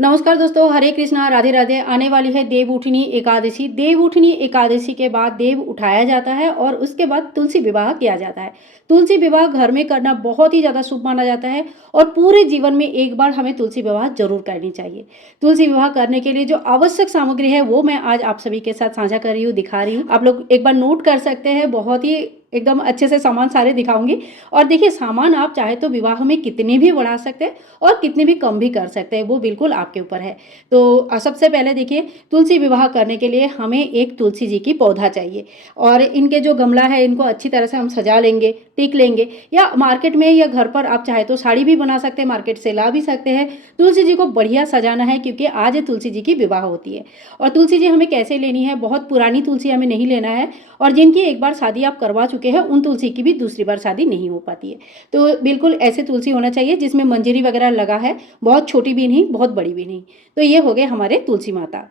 नमस्कार दोस्तों, हरे कृष्णा, राधे राधे। आने वाली है देवउठनी एकादशी। देवउठनी एकादशी के बाद देव उठाया जाता है और उसके बाद तुलसी विवाह किया जाता है। तुलसी विवाह घर में करना बहुत ही ज़्यादा शुभ माना जाता है और पूरे जीवन में एक बार हमें तुलसी विवाह जरूर करनी चाहिए। तुलसी विवाह करने के लिए जो आवश्यक सामग्री है वो मैं आज आप सभी के साथ साझा कर रही हूँ, दिखा रही हूँ। आप लोग एक बार नोट कर सकते हैं, बहुत ही एकदम अच्छे से सामान सारे दिखाऊंगी। और देखिए, सामान आप चाहे तो विवाह में कितने भी बढ़ा सकते हैं और कितने भी कम भी कर सकते हैं, वो बिल्कुल आपके ऊपर है। तो सबसे पहले देखिए, तुलसी विवाह करने के लिए हमें एक तुलसी जी की पौधा चाहिए और इनके जो गमला है इनको अच्छी तरह से हम सजा लेंगे, टिक लेंगे। या मार्केट में या घर पर आप चाहे तो साड़ी भी बना सकते हैं, मार्केट से ला भी सकते हैं। तुलसी जी को बढ़िया सजाना है क्योंकि आज तुलसी जी की विवाह होती है। और तुलसी जी हमें कैसे लेनी है, बहुत पुरानी तुलसी हमें नहीं लेना है। और जिनकी एक बार शादी आप करवा चुके हैं उन तुलसी की भी दूसरी बार शादी नहीं हो पाती है। तो बिल्कुल ऐसे तुलसी होना चाहिए जिसमें मंजरी वगैरह लगा है, बहुत छोटी भी नहीं बहुत बड़ी भी नहीं। तो ये हो गए हमारे तुलसी माता।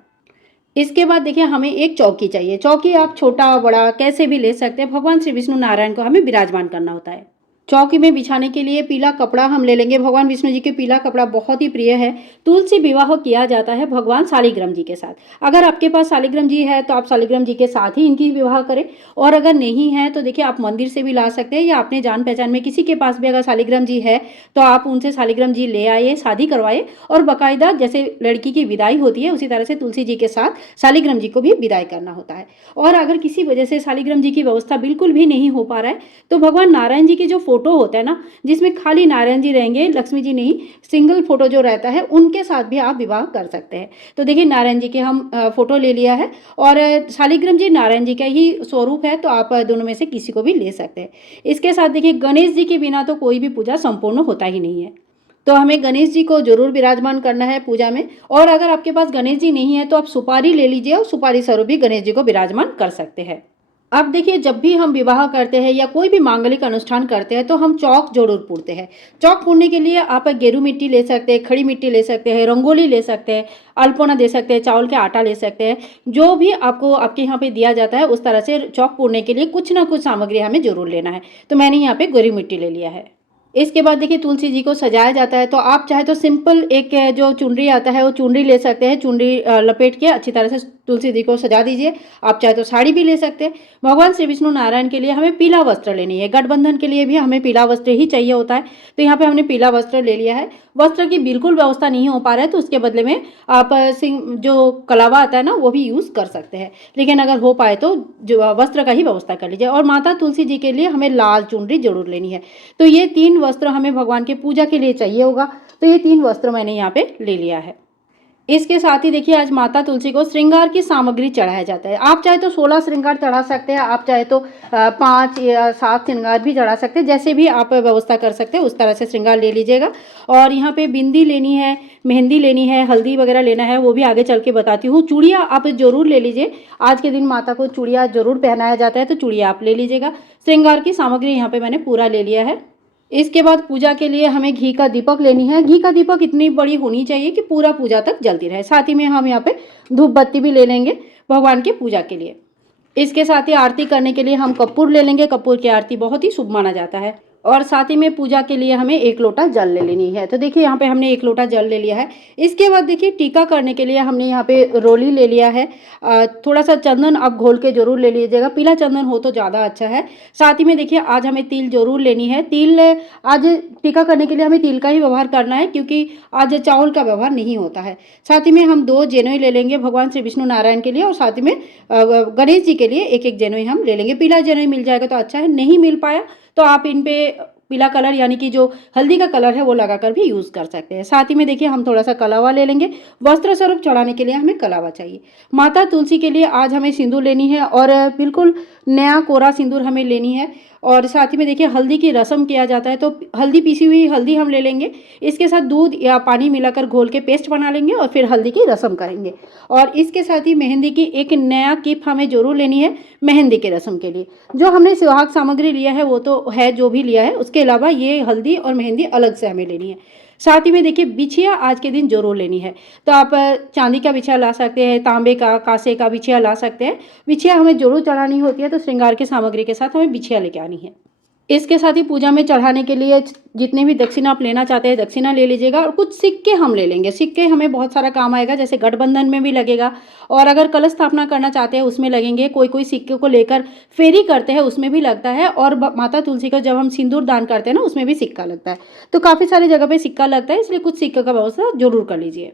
इसके बाद देखिए, हमें एक चौकी चाहिए। चौकी आप छोटा बड़ा कैसे भी ले सकते हैं। भगवान श्री विष्णु नारायण को हमें विराजमान करना होता है। चौकी में बिछाने के लिए पीला कपड़ा हम ले लेंगे। भगवान विष्णु जी के पीला कपड़ा बहुत ही प्रिय है। तुलसी विवाह किया जाता है भगवान शालिग्राम जी के साथ। अगर आपके पास शालिग्राम जी है तो आप शालिग्राम जी के साथ ही इनकी विवाह करें। और अगर नहीं है तो देखिए, आप मंदिर से भी ला सकते हैं या अपने जान पहचान में किसी के पास भी अगर शालिग्राम जी है तो आप उनसे शालिग्राम जी ले आइए, शादी करवाइए। और बाकायदा जैसे लड़की की विदाई होती है उसी तरह से तुलसी जी के साथ शालिग्राम जी को भी विदाई करना होता है। और अगर किसी वजह से शालिग्राम जी की व्यवस्था बिल्कुल भी नहीं हो पा रहा है तो भगवान नारायण जी के जो फोटो होता है ना, जिसमें खाली नारायण जी रहेंगे, लक्ष्मी जी नहीं, सिंगल फोटो जो रहता है उनके साथ भी आप विवाह कर सकते हैं। तो देखिए, नारायण जी के हम फोटो ले लिया है और शालिग्राम जी नारायण जी का ही स्वरूप है, तो आप दोनों में से किसी को भी ले सकते हैं। इसके साथ देखिए, गणेश जी के बिना तो कोई भी पूजा संपूर्ण होता ही नहीं है। तो हमें गणेश जी को जरूर विराजमान करना है पूजा में। और अगर आपके पास गणेश जी नहीं है तो आप सुपारी ले लीजिए और सुपारी स्वरूप भी गणेश जी को विराजमान कर सकते हैं। अब देखिए, जब भी हम विवाह करते हैं या कोई भी मांगलिक अनुष्ठान करते हैं तो हम चौक जरूर पूरते हैं। चौक पूरने के लिए आप गेरू मिट्टी ले सकते हैं, खड़ी मिट्टी ले सकते हैं, रंगोली ले सकते हैं, अल्पोना दे सकते हैं, चावल के आटा ले सकते हैं। जो भी आपको आपके यहाँ पे दिया जाता है उस तरह से चौक पूरने के लिए कुछ ना कुछ सामग्री हमें जरूर लेना है। तो मैंने यहाँ पे गेरू मिट्टी ले लिया है। इसके बाद देखिए, तुलसी जी को सजाया जाता है तो आप चाहे तो सिंपल एक जो चुनरी आता है वो चुनरी ले सकते हैं। चुनरी लपेट के अच्छी तरह से तुलसी जी को सजा दीजिए। आप चाहे तो साड़ी भी ले सकते हैं। भगवान श्री विष्णु नारायण के लिए हमें पीला वस्त्र लेनी है। गठबंधन के लिए भी हमें पीला वस्त्र ही चाहिए होता है, तो यहाँ पे हमने पीला वस्त्र ले लिया है। वस्त्र की बिल्कुल व्यवस्था नहीं हो पा रहा है तो उसके बदले में आप जो कलावा आता है ना वो भी यूज़ कर सकते हैं। लेकिन अगर हो पाए तो जो वस्त्र का ही व्यवस्था कर लीजिए। और माता तुलसी जी के लिए हमें लाल चुनरी जरूर लेनी है। तो ये 3 वस्त्र हमें भगवान के पूजा के लिए चाहिए होगा। तो ये 3 वस्त्र मैंने यहाँ पे ले लिया है। इसके साथ ही देखिए, आज माता तुलसी को श्रृंगार की सामग्री चढ़ाया जाता है। आप चाहे तो 16 श्रृंगार चढ़ा सकते हैं, आप चाहे तो 5 या 7 श्रृंगार भी चढ़ा सकते हैं। जैसे भी आप व्यवस्था कर सकते हैं उस तरह से श्रृंगार ले लीजिएगा। और यहाँ पे बिंदी लेनी है, मेहंदी लेनी है, हल्दी वगैरह लेना है, वो भी आगे चल के बताती हूँ। चूड़ियाँ आप जरूर ले लीजिए। आज के दिन माता को चूड़ियाँ जरूर पहनाया जाता है, तो चूड़ियाँ आप ले लीजिएगा। श्रृंगार की सामग्री यहाँ पे मैंने पूरा ले लिया है। इसके बाद पूजा के लिए हमें घी का दीपक लेनी है। घी का दीपक इतनी बड़ी होनी चाहिए कि पूरा पूजा तक जलती रहे। साथ ही में हम यहाँ पे धूप बत्ती भी ले लेंगे भगवान की पूजा के लिए। इसके साथ ही आरती करने के लिए हम कपूर ले लेंगे। कपूर की आरती बहुत ही शुभ माना जाता है। और साथ ही में पूजा के लिए हमें 1 लोटा जल ले लेनी है। तो देखिए, यहाँ पे हमने 1 लोटा जल ले लिया है। इसके बाद देखिए, टीका करने के लिए हमने यहाँ पे रोली ले लिया है। थोड़ा सा चंदन आप घोल के जरूर ले लीजिएगा, पीला चंदन हो तो ज़्यादा अच्छा है। साथ ही में देखिए, आज हमें तिल जरूर लेनी है। तिल आज टीका करने के लिए हमें तिल का ही व्यवहार करना है क्योंकि आज चावल का व्यवहार नहीं होता है। साथ ही में हम 2 जनेऊ ले लेंगे भगवान श्री विष्णु नारायण के लिए और साथ ही में गणेश जी के लिए 1-1 जनेऊ हम ले लेंगे। पीला जनेऊ मिल जाएगा तो अच्छा है, नहीं मिल पाया तो आप इन पे पीला कलर यानी कि जो हल्दी का कलर है वो लगाकर भी यूज़ कर सकते हैं। साथ ही में देखिए, हम थोड़ा सा कलावा ले लेंगे। वस्त्र स्वरूप चढ़ाने के लिए हमें कलावा चाहिए। माता तुलसी के लिए आज हमें सिंदूर लेनी है और बिल्कुल नया कोरा सिंदूर हमें लेनी है। और साथ ही में देखिए, हल्दी की रस्म किया जाता है तो हल्दी, पीसी हुई हल्दी हम ले लेंगे। इसके साथ दूध या पानी मिलाकर घोल के पेस्ट बना लेंगे और फिर हल्दी की रस्म करेंगे। और इसके साथ ही मेहंदी की एक नया किप हमें जरूर लेनी है मेहंदी के रस्म के लिए। जो हमने सुहाग सामग्री लिया है वो तो है जो भी लिया है, उसके अलावा ये हल्दी और मेहंदी अलग से हमें लेनी है। साथ ही में देखिए, बिछिया आज के दिन जरूर लेनी है। तो आप चांदी का बिछिया ला सकते हैं, तांबे का, कांसे का बिछिया ला सकते हैं। बिछिया हमें जरूर चढ़ानी होती है तो श्रृंगार की सामग्री के साथ हमें बिछिया लेके आनी है। इसके साथ ही पूजा में चढ़ाने के लिए जितने भी दक्षिणा आप लेना चाहते हैं दक्षिणा ले लीजिएगा, और कुछ सिक्के हम ले लेंगे। सिक्के हमें बहुत सारा काम आएगा, जैसे गठबंधन में भी लगेगा, और अगर कलश स्थापना करना चाहते हैं उसमें लगेंगे। कोई कोई सिक्के को लेकर फेरी करते हैं उसमें भी लगता है, और माता तुलसी का जब हम सिंदूर दान करते हैं ना उसमें भी सिक्का लगता है। तो काफ़ी सारी जगह पे सिक्का लगता है, इसलिए कुछ सिक्के का व्यवस्था जरूर कर लीजिए।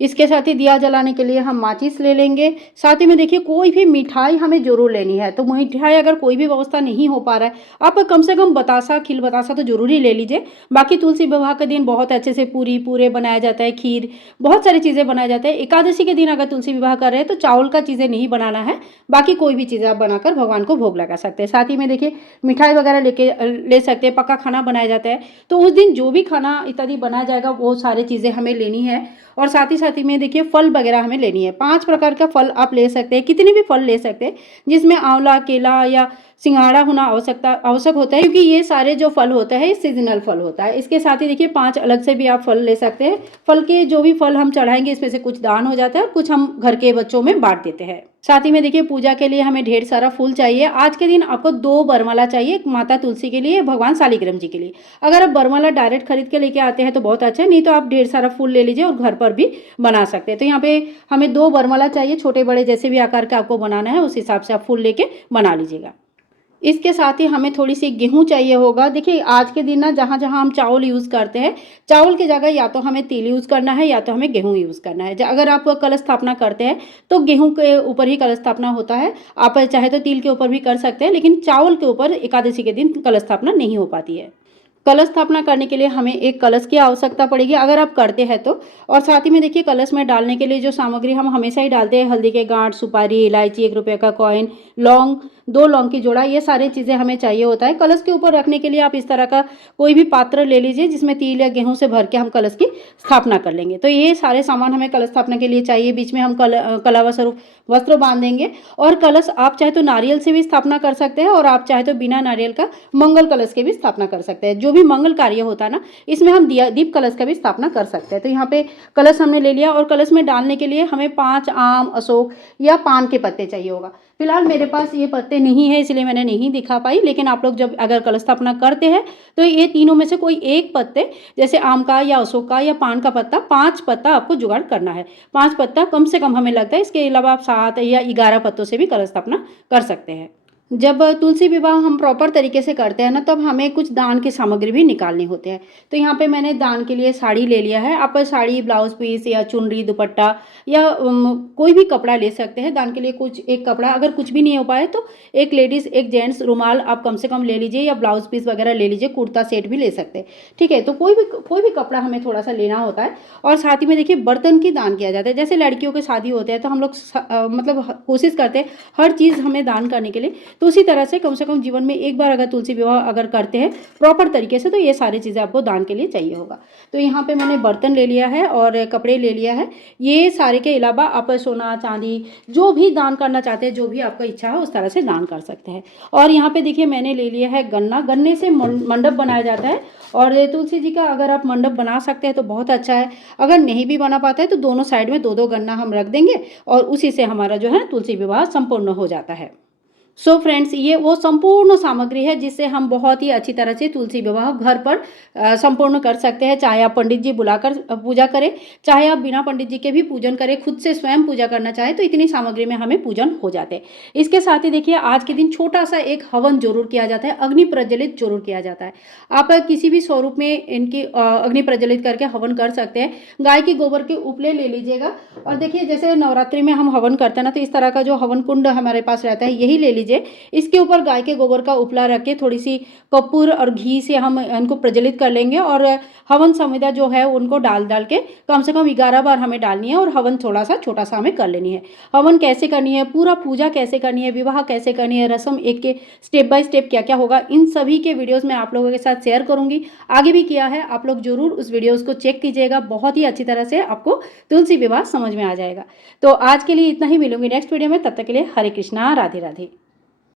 इसके साथ ही दिया जलाने के लिए हम माचिस ले लेंगे। साथ ही में देखिए कोई भी मिठाई हमें ज़रूर लेनी है। तो मिठाई अगर कोई भी व्यवस्था नहीं हो पा रहा है, आप कम से कम बतासा, खील बतासा तो ज़रूर ही ले लीजिए। बाकी तुलसी विवाह के दिन बहुत अच्छे से पूरी पूरे बनाया जाता है, खीर, बहुत सारी चीज़ें बनाया जाता है। एकादशी के दिन अगर तुलसी विवाह कर रहे हैं तो चावल का चीज़ें नहीं बनाना है, बाकी कोई भी चीज़ें आप बनाकर भगवान को भोग लगा सकते हैं। साथ ही में देखिए मिठाई वगैरह ले सकते हैं, पक्का खाना बनाया जाता है। तो उस दिन जो भी खाना इत्यादि बनाया जाएगा वो सारी चीज़ें हमें लेनी है। और साथ ही में देखिए फल वगैरह हमें लेनी है। 5 प्रकार का फल आप ले सकते हैं, कितने भी फल ले सकते हैं, जिसमें आंवला, केला या सिंघाड़ा होना आवश्यक होता है, क्योंकि ये सारे जो फल होता है सीजनल फल होता है। इसके साथ ही देखिए 5 अलग से भी आप फल ले सकते हैं। फल के जो भी फल हम चढ़ाएंगे इसमें से कुछ दान हो जाता है और कुछ हम घर के बच्चों में बांट देते हैं। साथ ही में देखिए पूजा के लिए हमें ढेर सारा फूल चाहिए। आज के दिन आपको 2 बरमाला चाहिए, एक माता तुलसी के लिए, भगवान शालिग्राम जी के लिए। अगर आप बरमाला डायरेक्ट खरीद के लेके आते हैं तो बहुत अच्छा है, नहीं तो आप ढेर सारा फूल ले लीजिए और घर पर भी बना सकते हैं। तो यहाँ पे हमें 2 बरमाला चाहिए, छोटे बड़े जैसे भी आकार का आपको बनाना है उस हिसाब से आप फूल लेके बना लीजिएगा। इसके साथ ही हमें थोड़ी सी गेहूं चाहिए होगा। देखिए आज के दिन ना जहाँ जहाँ हम चावल यूज़ करते हैं, चावल की जगह या तो हमें तिल यूज़ करना है या तो हमें गेहूं यूज़ करना है। अगर आप कलश स्थापना करते हैं तो गेहूं के ऊपर ही कलश स्थापना होता है। आप चाहे तो तिल के ऊपर भी कर सकते हैं, लेकिन चावल के ऊपर एकादशी के दिन कलश स्थापना नहीं हो पाती है। कलश स्थापना करने के लिए हमें एक कलश की आवश्यकता पड़ेगी अगर आप करते हैं तो। और साथ ही में देखिए कलश में डालने के लिए जो सामग्री हम हमेशा ही डालते हैं, हल्दी के गांठ, सुपारी, इलायची, 1 रुपये का कॉइन, लौंग, 2 लौंग की जोड़ा, ये सारी चीज़ें हमें चाहिए होता है। कलश के ऊपर रखने के लिए आप इस तरह का कोई भी पात्र ले लीजिए जिसमें तिल या गेहूं से भर के हम कलश की स्थापना कर लेंगे। तो ये सारे सामान हमें कलश स्थापना के लिए चाहिए। बीच में हम कलावा स्वरूप वस्त्र बांधेंगे। और कलश आप चाहे तो नारियल से भी स्थापना कर सकते हैं, और आप चाहे तो बिना नारियल का मंगल कलश के भी स्थापना कर सकते हैं। जो भी मंगल कार्य होता है ना, इसमें हम दीप कलश का भी स्थापना कर सकते हैं। तो यहाँ पे कलश हमने ले लिया, और कलश में डालने के लिए हमें 5 आम, अशोक या पान के पत्ते चाहिए होगा। फिलहाल मेरे पास ये पत्ते नहीं है इसलिए मैंने नहीं दिखा पाई, लेकिन आप लोग जब अगर कलश स्थापना करते हैं तो ये तीनों में से कोई एक पत्ते, जैसे आम का या अशोक का या पान का पत्ता, 5 पत्ता आपको जुगाड़ करना है। 5 पत्ता कम से कम हमें लगता है। इसके अलावा आप 7 या 11 पत्तों से भी कलश स्थापना कर सकते हैं। जब तुलसी विवाह हम प्रॉपर तरीके से करते हैं ना, तब हमें कुछ दान की सामग्री भी निकालने होते हैं। तो यहाँ पे मैंने दान के लिए साड़ी ले लिया है। आप साड़ी, ब्लाउज पीस या चुनरी, दुपट्टा या कोई भी कपड़ा ले सकते हैं दान के लिए। कुछ एक कपड़ा, अगर कुछ भी नहीं हो पाए तो एक लेडीज़, एक जेंट्स रुमाल आप कम से कम ले लीजिए, या ब्लाउज पीस वगैरह ले लीजिए, कुर्ता सेट भी ले सकते हैं। ठीक है, तो कोई भी कपड़ा हमें थोड़ा सा लेना होता है। और साथ ही में देखिए बर्तन की दान किया जाता है। जैसे लड़कियों की शादी होते हैं तो हम लोग मतलब कोशिश करते हैं हर चीज़ हमें दान करने के लिए। तो उसी तरह से कम जीवन में एक बार अगर तुलसी विवाह अगर करते हैं प्रॉपर तरीके से, तो ये सारी चीज़ें आपको दान के लिए चाहिए होगा। तो यहाँ पे मैंने बर्तन ले लिया है और कपड़े ले लिया है। ये सारे के अलावा आप सोना, चांदी, जो भी दान करना चाहते हैं, जो भी आपका इच्छा है उस तरह से दान कर सकते हैं। और यहाँ पे देखिए मैंने ले लिया है गन्ना। गन्ने से मंडप बनाया जाता है, और तुलसी जी का अगर आप मंडप बना सकते हैं तो बहुत अच्छा है। अगर नहीं भी बना पाता है तो दोनों साइड में 2-2 गन्ना हम रख देंगे, और उसी से हमारा जो है तुलसी विवाह संपूर्ण हो जाता है। सो फ्रेंड्स, ये वो संपूर्ण सामग्री है जिससे हम बहुत ही अच्छी तरह से तुलसी विवाह घर पर संपूर्ण कर सकते हैं। चाहे आप पंडित जी बुलाकर पूजा करें, चाहे आप बिना पंडित जी के भी पूजन करें, खुद से स्वयं पूजा करना चाहे तो इतनी सामग्री में हमें पूजन हो जाते हैं। इसके साथ ही देखिए आज के दिन छोटा सा एक हवन जरूर किया जाता है, अग्नि प्रज्वलित जरूर किया जाता है। आप किसी भी स्वरूप में इनकी अग्नि प्रज्वलित करके हवन कर सकते हैं। गाय के गोबर के उपले ले लीजिएगा, और देखिए जैसे नवरात्रि में हम हवन करते हैं ना, तो इस तरह का जो हवन कुंड हमारे पास रहता है यही ले लीजिए। इसके ऊपर गाय के गोबर का उपला रख के थोड़ी सी कपूर और घी से हम इनको प्रज्वलित कर लेंगे, और हवन संविदा जो है उनको डाल के कम से कम 11 बार हमें डालनी है, और हवन थोड़ा सा छोटा सा हमें कर लेनी है। हवन कैसे करनी है, पूरा पूजा कैसे करनी है, विवाह कैसे करनी है, रस्म एक के स्टेप बाय स्टेप क्या क्या होगा, इन सभी के वीडियोज़ मैं आप लोगों के साथ शेयर करूँगी। आगे भी किया है, आप लोग जरूर उस वीडियोज़ को चेक कीजिएगा। बहुत ही अच्छी तरह से आपको तुलसी विवाह समझ में आ जाएगा। तो आज के लिए इतना ही, मिलूंगी नेक्स्ट वीडियो में। तब तक के लिए हरे कृष्णा, राधे राधे।